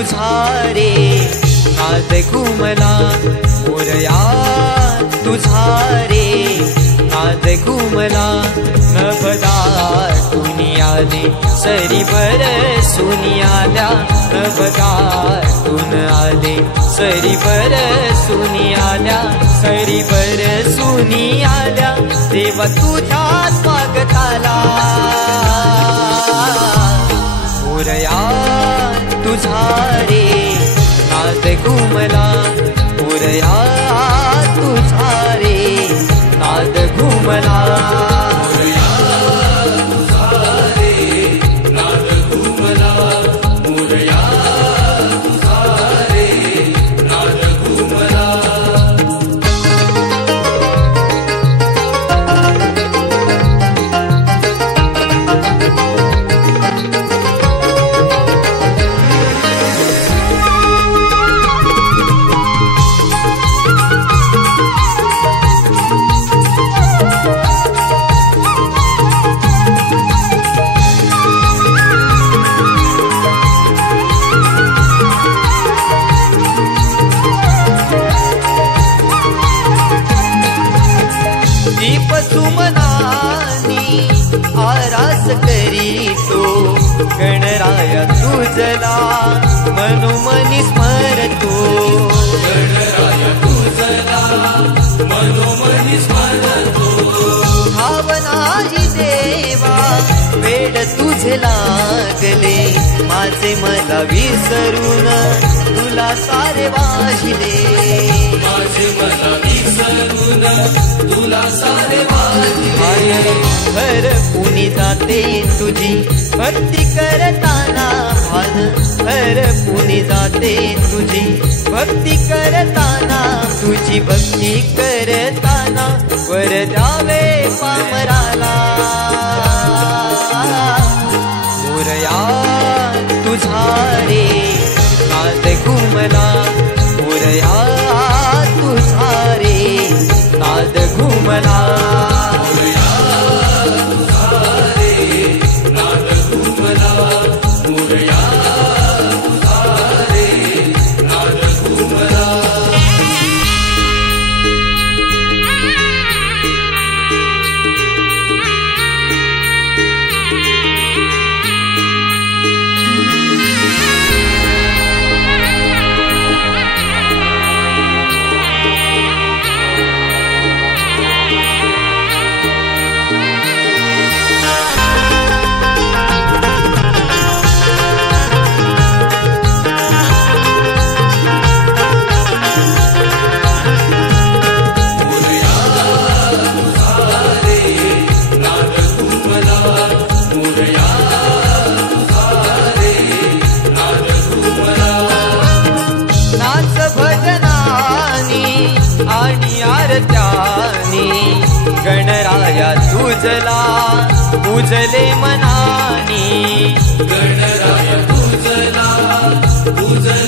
तुझा रे नाद घुमला मोरया तुझा रे नाद घुमला नभदाटून आले सरी बरसून आल्या नभदाटून आले सरी बरसून आल्या सरी बरसून आल्या देवा तुझ्या स्वागताला मोरया तुझा रे नाद घुमला मोरया तुझा रे नाद घुमला दीप सुमनानी आरास करीतो गणराया तुझला मनोमनी स्मरतो गणराया तुझला मनोमनी स्मरतो भावनाही देवा वेड तुझे लागले माझे मला विसरून तुला सारे वाहिले माझे मला विसरून तुला सारे वाहिले हर पुनी जाते तुझी भक्ती करताना भान हर पुनी जाते तुझी भक्ती करताना तुझी भक्ती करताना वर द्यावे पामराला मोरया तुझा रे नाद घुमला मोरया तुझा रे नाद घुमला आणि आरत्यानी गणराया तुझला पूजले मनानी गणराया तुझला पूजले